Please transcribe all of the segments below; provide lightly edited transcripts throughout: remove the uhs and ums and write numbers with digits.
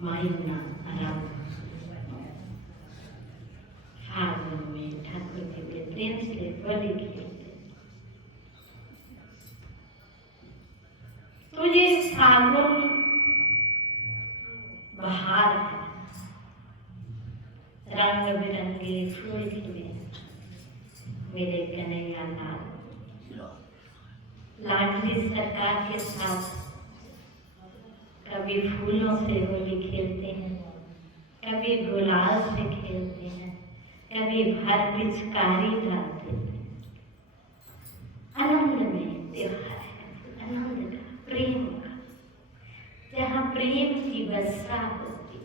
महीना आरंभ फागुन में ठाकुर जी के प्रेम से बलि खेलते। तो ये फागुन बहार है, रंग बिरंगे फूल खिले मेरे कन्हैया लाल। लाडली सरकार के साथ कभी फूलों से होली खेलते हैं, कभी गुलाल से खेलते हैं, कभी भर पिचकारी डालते हैं। आनंद में त्योहार है, आनंद का, प्रेम का, जहाँ प्रेम की वर्षा होती।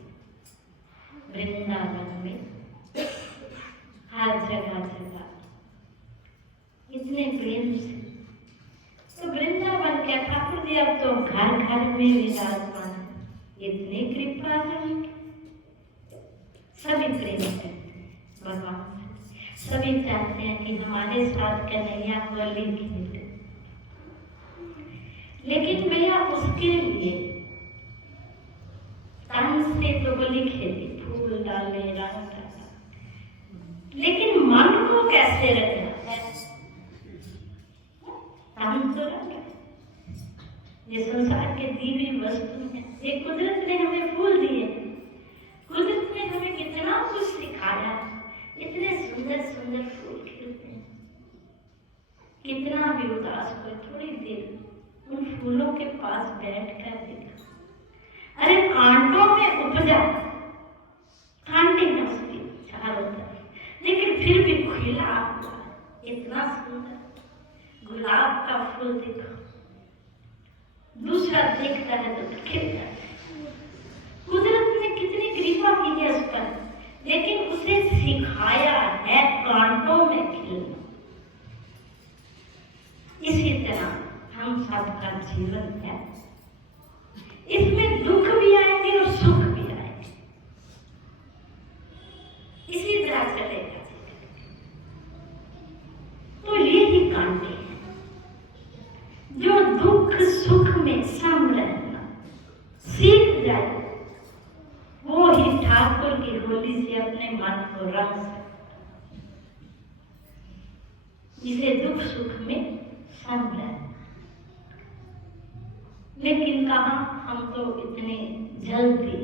वृंदावन में हर जगह जगह इतने प्रेम से, तो वृंदावन क्या ठाकुर जी अब तो घर घर में विराजमान, इतनी कृपा है। सभी प्रेम करते हैं भगवान से, सभी चाहते हैं कि हमारे साथ कन्हैया होली खेले, लेकिन भैया उसके लिए तन से तो होली खेली, फूल डाले, रंग डाला, लेकिन मन को कैसे रखना है? हम तो रंग है, ये संसार के दिव्य वस्तु है। ये कुदरत ने हमें फूल दिए, कुदरत ने हमें कितना कुछ सिखाया। इतने सुंदर सुंदर फूल खिलते हैं, कितना भी उदास हो थोड़ी देर उन फूलों के पास बैठ कर देखा। अरे कांटों में उपजा, कांटे हैं उसकी चारों तरफ, लेकिन फिर भी खिला हुआ, इतना सुंदर गुलाब का फूल देखो, दूसरा देखता है तो खिल जाता है। कुदरत ने कितनी कृपा की है उस पर, लेकिन उसे सिखाया है कांटों में खिलना। इसी तरह हम सबका जीवन है, इसमें दुख भी आएंगे और सुख भी आएंगे, इसी तरह चलेगा। तो ये ही कांटे हैं जो दुख सुख में सम रहना सीख जाए, वो ही ठाकुर की होली से अपने मन को रंग सकता, जिसे दुख सुख में सम रहना। लेकिन कहाँ, हम तो इतने जल्दी,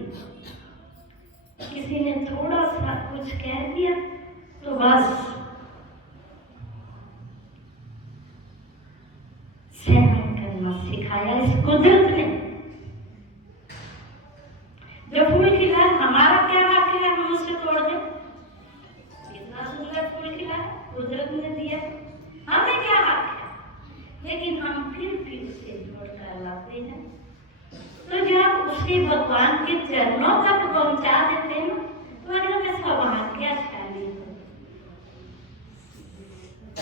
किसी ने थोड़ा सा कुछ कह दिया तो बस सहन करना सिखाया इस कुदरत ने। जो फूल खिला, हमारा क्या हक है हम उसे तोड़ दें? इतना सुंदर फूल खिला कुदरत ने दिया, हमें क्या हक है? लेकिन हम फिर भी उसे जोड़ कर लाते हैं। तो जब उसे भगवान के चरणों तक पहुंचा देते हैं तो अगर सौभाग्यशाली हो।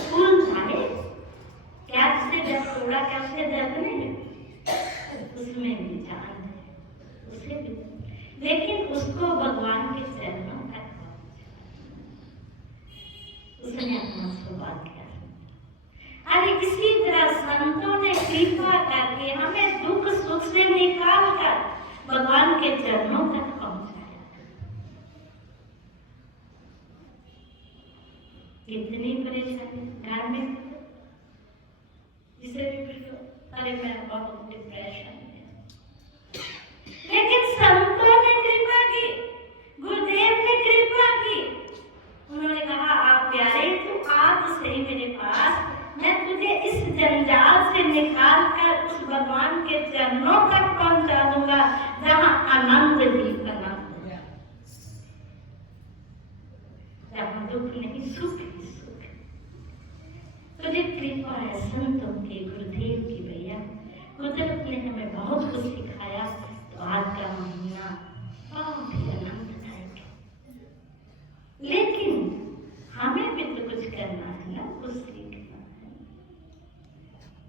फूल झाड़े क्या उसे जब तोड़ा, क्या उसे दर्द नहीं? उसमें भी जान है, उसे भी, लेकिन उसको भगवान के चरणों तक उसने अपना सौभाग्य। अरे इसी तरह संतों ने कृपा करके हमें दुख सुख से निकाल कर भगवान के चरणों तक पहुंचाया। कितनी परेशानी घर में, जिसे भी पूछो अरे मैं बहुत डिप्रेशन में, लेकिन संतों ने कृपा की, गुरुदेव ने कृपा की। उन्होंने कहा आप प्यारे, तू आ तो सही मेरे पास, मैं तुझे इस जंजाल से निकाल कर उस भगवान के चरणों तक पहुंचा दूंगा जहां आनंद ही आनंद है, जहां दुख नहीं सुख ही सुख। तुझे कृपा है संतों की, गुरुदेव की। भैया कुदरत ने हमें बहुत कुछ सिखाया, तो आज का महीना बहुत ही आनंददायक है। लेकिन हमें भी तो कुछ करना है ना, कुछ सीखना है।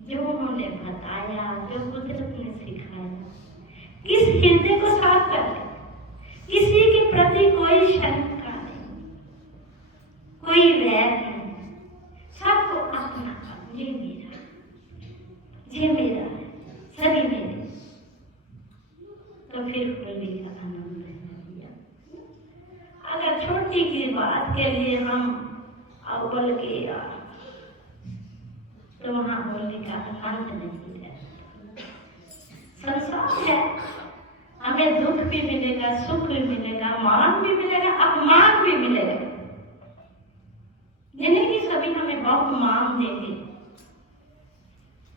जो उन्होंने बताया, जो कुदरत ने सिखाया, किस हृदय को साफ कर ले, किसी के प्रति कोई शंका नहीं, कोई वैर नहीं, सबको अपना ये मेरा, ये मेरा है, सभी मेरे। तो फिर डोली का आनंद है भैया। अगर छोटी की बात के लिए हम अव्वल के तो वहां होने का अंत नहीं है। संसार है, हमें दुख भी मिलेगा, सुख भी मिलेगा, मान भी मिलेगा, अपमान भी मिलेगा। जिंदगी सभी हमें बहुत मान देगी,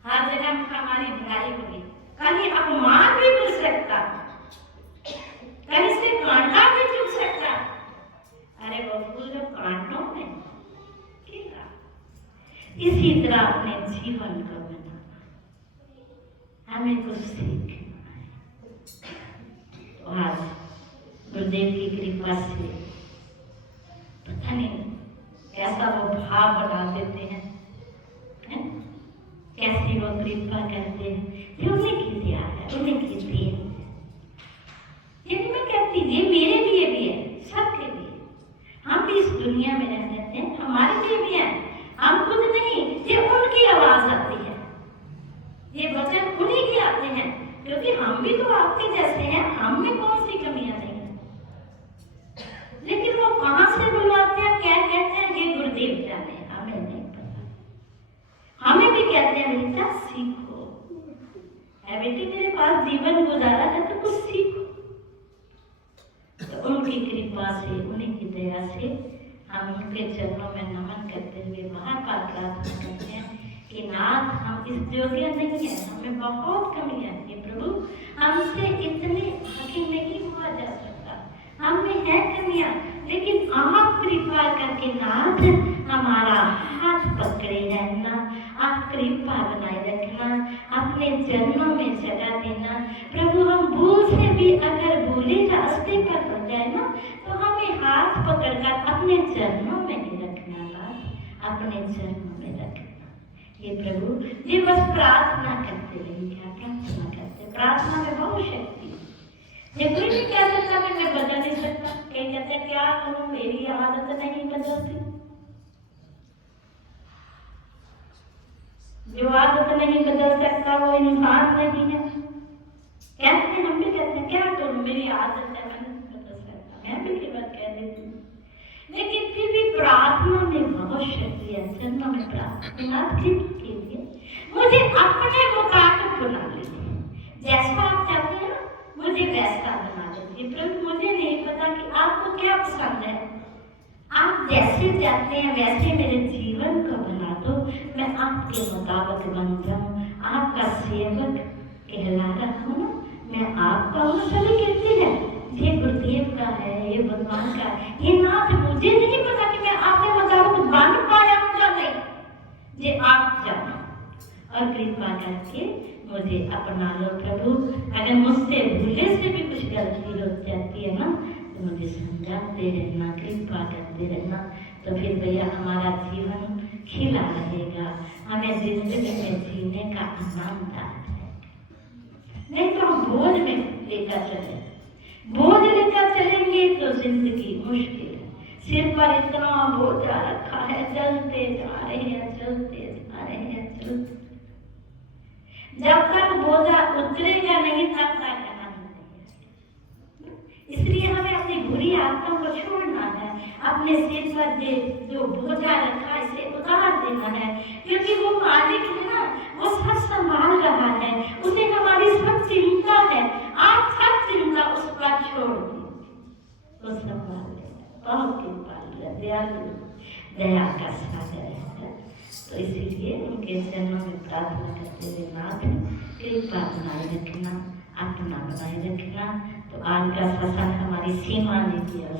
हर जगह हमारी भलाई होगी, कहीं अपमान भी मिल सकता, कहीं से कांटा भी चुभ सकता। अरे वो फूल जब कांटों में खिला, इसी तरह अपने जीवन को बनाना, हमें कुछ सीखना है। तो आज गुरुदेव की कृपा से पता नहीं कैसा वो भाव बना देते हैं, कैसी वो कृपा करते हैं। ये उन्हीं की दिया है, उन्हीं की दी है। यदि मैं कहती ये मेरे लिए भी है, सबके लिए, हम भी इस दुनिया में रह रहे हैं, हमारे लिए भी है। हम खुद नहीं, ये उनकी आवाज आती है, ये वचन उन्हीं के आते हैं, क्योंकि हम भी तो आपके जैसे हैं, हम में कौन सी कमियां नहीं है। लेकिन वो कहां से बुलवाते हैं, क्या कहते हैं, ये गुरुदेव जाने, हमें नहीं पता। हमें भी कहते हैं बेटा सीखो, है बेटी मेरे पास जीवन गुजारा है तो कुछ सीखो। तो उनकी कृपा से, उन्हीं की दया से हम उनके चरणों में नमन करते हुए बार बार प्रार्थना करते हैं कि नाथ हम इस योग्य नहीं है, हमें बहुत कमियां है प्रभु, हमसे इतने आगे नहीं हुआ जा सकता, हम में है कमियां, लेकिन आप कृपा करके नाथ हमारा हाथ पकड़े रहना, आप कृपा बनाए रखना, अपने चरणों में जगह देना प्रभु। हम भूल से भी अगर भूले रास्ते पर पड़ जाए ना, तो हमें हाथ पकड़कर अपने चरणों में ही रखना, नाथ अपने चरणों में रखना। ये प्रभु ये बस प्रार्थना करते रहिए, प्रार्थना करते, प्रार्थना में बहुत शक्ति है। ये कोई नहीं कह सकता मैं बदल नहीं सकता, कहीं कहते क्या करूं, मेरी आदत नहीं बदलती, जो आदत नहीं बदल सकता वो इंसान नहीं है। कहते हैं, हम भी कहते हैं क्या करूं, मेरी आदत है, मैं नहीं बदल सकता, मैं भी केवल कह देती हूँ। लेकिन फिर भी प्रार्थना में बहुत शक्ति है, चरणों में प्रार्थना कीजिए, मुझे अपने मुताबिक बना लीजिए, जैसा आप चाहते हैं मुझे वैसा बना दीजिए प्रभु। मुझे नहीं पता कि आपको क्या पसंद है, आप जैसे चाहते हैं वैसे मेरे जीवन को बना दो, मैं आपके मुताबिक बन जाऊं, आपका सेवक कहला रहा हूं, मैं आपका हूं। सभी कहते हैं ये गुरुदेव का है, ये भगवान का है, ये नाथ मुझे नहीं पता कि मैं आपके मुताबिक बन पाया हूं या नहीं, ये आप जानो और कृपा करके मुझे अपना लो प्रभु। अगर मुझसे भूले से भी कुछ गलती हो जाती है ना, तो मुझे समझाते रहना, कृपा करते रहना, तो फिर भैया हमारा जीवन खिला रहेगा, हमें जिंदगी में जीने का आनंद आता है। नहीं तो हम बोझ में लेकर चले, बोझ लेकर चलेंगे तो जिंदगी मुश्किल है, सिर पर इतना बोझा रखा है, चलते जा रहे हैं, चलते जा रहे हैं, चलते, जब तक बोझा उतरेगा नहीं तब तक आनंद नहीं। इसलिए हमें अपनी बुरी आदतों को छोड़ना है, अपने सिर पर जो बोझा रखा है इसे उतार देना है, क्योंकि वो मालिक है ना, वो सब संभाल रहा है, उसे हमारी सब चिंता है। आप सब चिंता उस पर छोड़ दीजिए, वो संभाल लेगा, बहुत कृपालु है, दयालु, दया का सागर है। तो इसीलिए उनके चरणों में प्रार्थना करते हुए नाथ कृपा बनाए रखना, अपना बनाए रखना। तो आज का सत्संग हमारी सीमा नहीं किया।